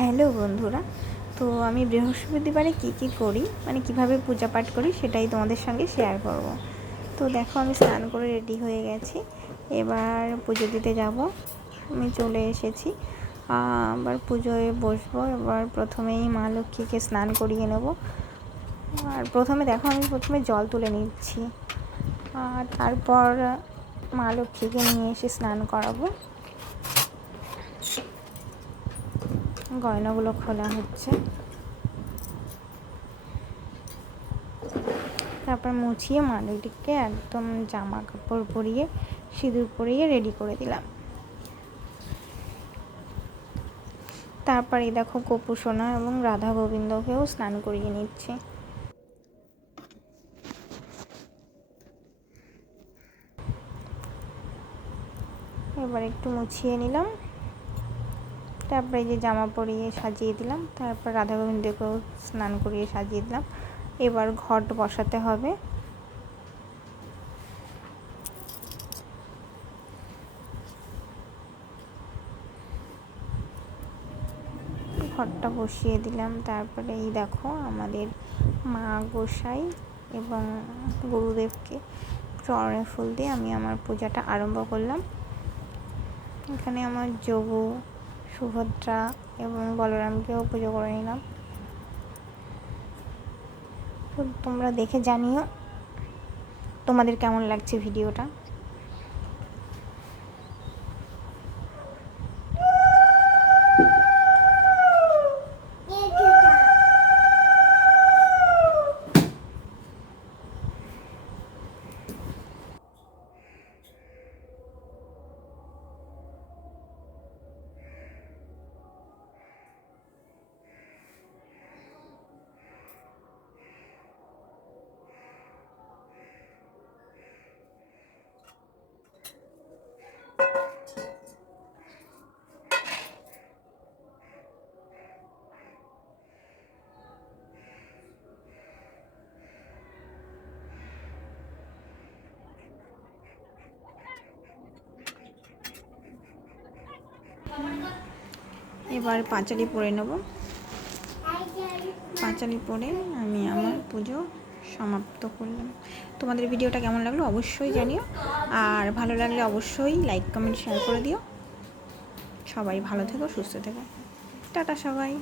Hello বন্ধুরা, তো আমি বৃহস্পতিবারে কী করি, মানে কিভাবে পূজা পাঠ করি সেটাই তোমাদের সঙ্গে শেয়ার করব। তো দেখো, আমি স্নান করে রেডি হয়ে গেছি, এবার পুজো দিতে যাব। আমি চলে এসেছি, আবার পুজোয় বসবো। এবার প্রথমেই মা লক্ষ্মীকে স্নান করিয়ে নেব। আর আমি প্রথমে জল তুলে নিচ্ছি, আর তারপর মা লক্ষ্মীকে নিয়ে এসে স্নান করাবো। গয়নাগুলো খোলা হচ্ছে, তারপর মুছিয়ে মানুষটিকে একদম জামা কাপড় পরিয়ে সিঁদুর পরিয়ে রেডি করে দিলাম। তারপরে দেখো গোপু সোনা এবং রাধা গোবিন্দকেও স্নান করিয়ে নিচ্ছে। এবার একটু মুছিয়ে নিলাম, তারপরে যে জামা পরিয়ে সাজিয়ে দিলাম, তারপর রাধা গোবিন্দকেও স্নান করিয়ে সাজিয়ে দিলাম। এবার ঘট বসাতে হবে। ঘটটা বসিয়ে দিলাম। তারপরে এই দেখো আমাদের মা গোসাই এবং গুরুদেবকে চরণে ফুল দিয়ে আমি আমার পূজাটা আরম্ভ করলাম। এখানে আমার যোগু, সুভদ্রা এবং বলরামকেও পুজো করে নিলাম। তো তোমরা দেখে জানিও তোমাদের কেমন লাগছে ভিডিওটা। এবার পাঁচালি পরে নেব। পাঁচালি পরে আমি আমার পুজো সমাপ্ত করলাম। তোমাদের ভিডিওটা কেমন লাগলো অবশ্যই জানিও, আর ভালো লাগলে অবশ্যই লাইক কমেন্ট শেয়ার করে দিও। সবাই ভালো থেকো, সুস্থ থেকো। টাটা সবাই।